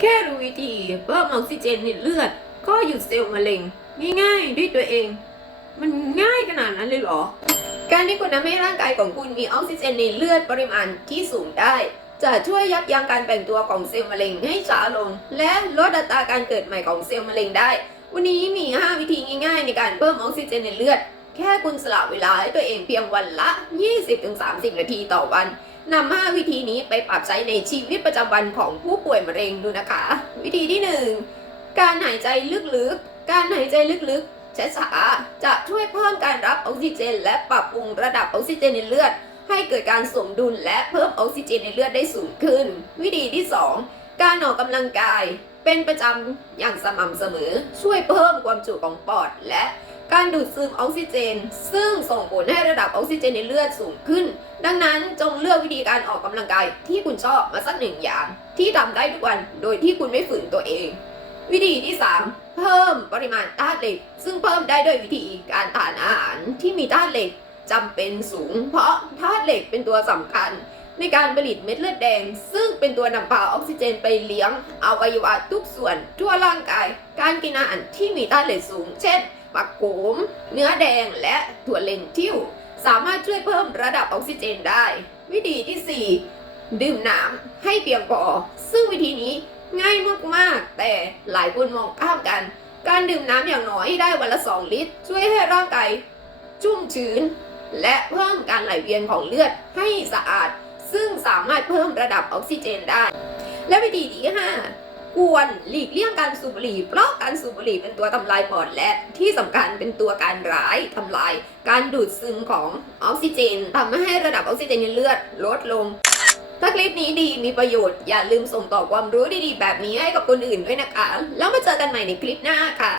แค่รู้วิธีเพิ่มออกซิเจนในเลือด ก็หยุดเซลล์มะเร็ง ง่ายๆ ด้วยตัวเอง มันง่ายขนาดนั้นเลยเหรอ การที่คุณทำให้ร่างกายของคุณมีออกซิเจนในเลือดปริมาณที่สูงได้ จะช่วยยับยั้งการแบ่งตัวของเซลล์มะเร็งให้ช้าลง และลดอัตราการเกิดใหม่ของเซลล์มะเร็งได้ วันนี้มี 5 วิธีง่ายๆ ในการเพิ่มออกซิเจนในเลือด แค่คุณสละเวลาให้ตัวเองเพียงวันละ 20-30 นาทีต่อวัน นำ5วิธีนี้ไปปรับใช้ในชีวิตประจำวันของผู้ป่วยมะเร็งดูนะคะ วิธีที่ 1 การหายใจลึกๆ การหายใจลึกๆช้าๆจะช่วยเพิ่มการรับออกซิเจน และปรับปรุงระดับออกซิเจนในเลือด ให้เกิดการสมดุลและเพิ่มออกซิเจนในเลือดได้สูงขึ้น วิธีที่ 2 การออกกำลังกายเป็นประจำอย่างสม่ำเสมอ ช่วยเพิ่มความจุของปอดและ การดูดซึมออกซิเจน ซึ่งส่งผลให้ระดับออกซิเจนในเลือดสูงขึ้น ดังนั้นจงเลือกวิธีการออกกำลังกายที่คุณชอบมาสักหนึ่งอย่าง ที่ทำได้ทุกวันโดยที่คุณไม่ฝืนตัวเอง วิธีที่ 3 เพิ่มปริมาณธาตุเหล็ก ซึ่งเพิ่มได้ด้วยวิธีการทานอาหารที่มีธาตุเหล็กจำเป็นสูง เพราะธาตุเหล็กเป็นตัวสำคัญ ในการผลิตเม็ดเลือดแดง ซึ่งเป็นตัวนำพาออกซิเจนไปเลี้ยงอวัยวะทุกส่วนทั่วร่างกาย การกินอาหารที่มีธาตุเหล็กสูง เช่น ผักโขม เนื้อแดงและถั่วเลนทิวสามารถช่วยเพิ่มระดับออกซิเจนได้ วิธีที่ 4 ดื่มน้ำให้เพียงพอ ซึ่งวิธีนี้ง่ายมากๆ แต่หลายคนมองข้ามกัน การดื่มน้ำอย่างน้อยได้วันละ 2 ลิตร ช่วยให้ร่างกายชุ่มชื้น และเพิ่มการไหลเวียนของเลือดให้สะอาด ซึ่งสามารถเพิ่มระดับออกซิเจนได้ และวิธีที่ 5 ควรหลีกเลี่ยงการสูบบุหรี่เพราะการสูบบุหรี่เป็นตัวทำลายปอดและที่สำคัญเป็นตัวการร้ายทำลาย การดูดซึมของออกซิเจนทำให้ระดับออกซิเจนในเลือดลดลง ถ้าคลิปนี้ดีมีประโยชน์อย่าลืมส่งต่อความรู้ดีๆ แบบนี้ให้กับคนอื่นด้วยนะคะ แล้วมาเจอกันใหม่ในคลิปหน้าค่ะ